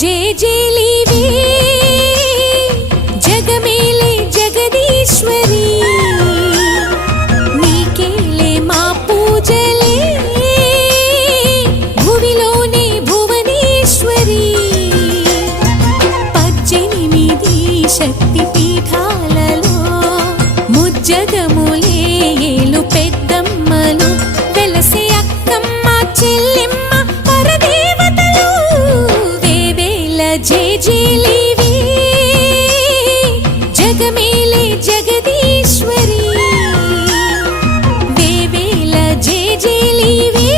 జేజేలివే జగమేలే జగదీశ్వరి నీకేలే మా పూజలే భువిలోనే భువనేశ్వరి 18 శక్తి పీఠాలలో ముజ్జగములే ఏలు పెద్దమ్మలు వెలసే అక్కమ్మ చెల్లెమ్మ పరదేవతలు వేవేల జేజేలివే జగమేలే జగదీశ్వరి వేవేల జేజేలివే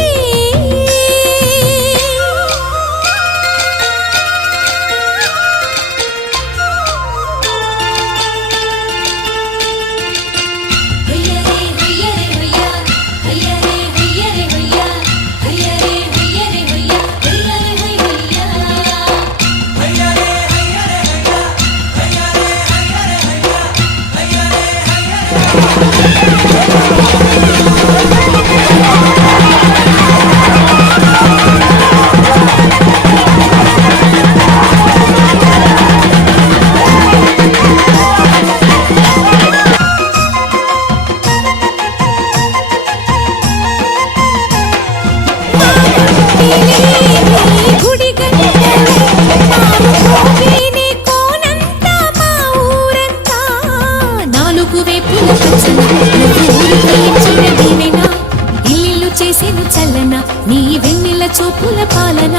చేసేను చల్లన నీ వెన్నెల చూపుల పాలన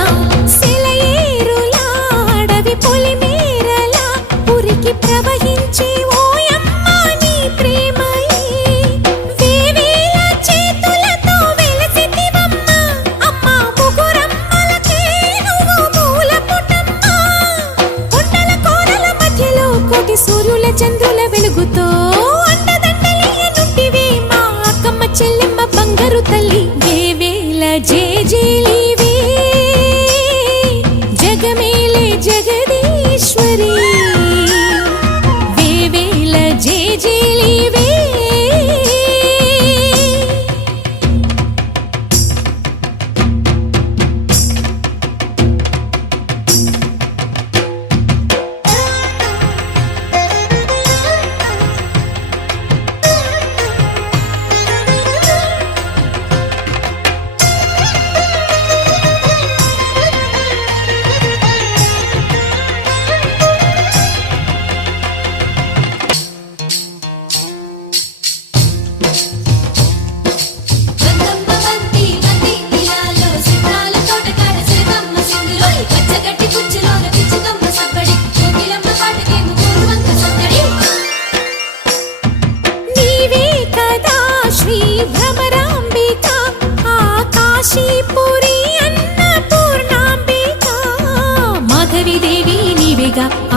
సెలయేరులా అడవి పొలిమేరలా ఉరికి ప్రవహించే ఓయమ్మ నీ ప్రేమయే వేవేల చేతులతో వెలసితివమ్మ అమ్మ ముగురమ్మలకే నువ్వు మూలపుటమ్మ కొండల కోరల మధ్యలో కోటి సూర్యుల చంద్రుల వెలుగుతో చెల్లెమ్మ బంగారు తల్లి వేవేల జేజేలివే జగమేలే జగదీశ్వరి వేవేల జేజేలివే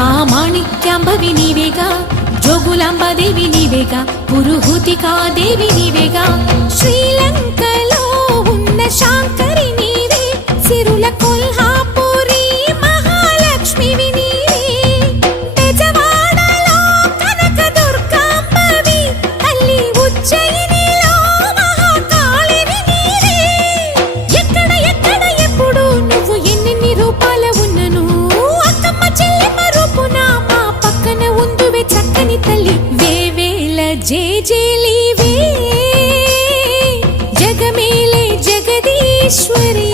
ఆ మాణిక్యాంబవి నీవేగా జోగులాంబాదేవి నీవేగా పురుహూతికా దేవి నీవేగా శ్రీలంకలో ఉన్న శాంకరి నీవే సిరుల కొల్హాపురి మహాలక్ష్మివి నీవే బెజవాడలో కనక దుర్గాంబవి తల్లి ఉజ్జయినిలో మహాకాళివి నీవే ఎక్కడ ఎక్కడ ఎప్పుడు నువ్వు ఎన్నెన్ని రూపాల ఉన్నను చక్కని తల్లి వేవేల జేజేలివే జగమేలే జగదీశ్వరి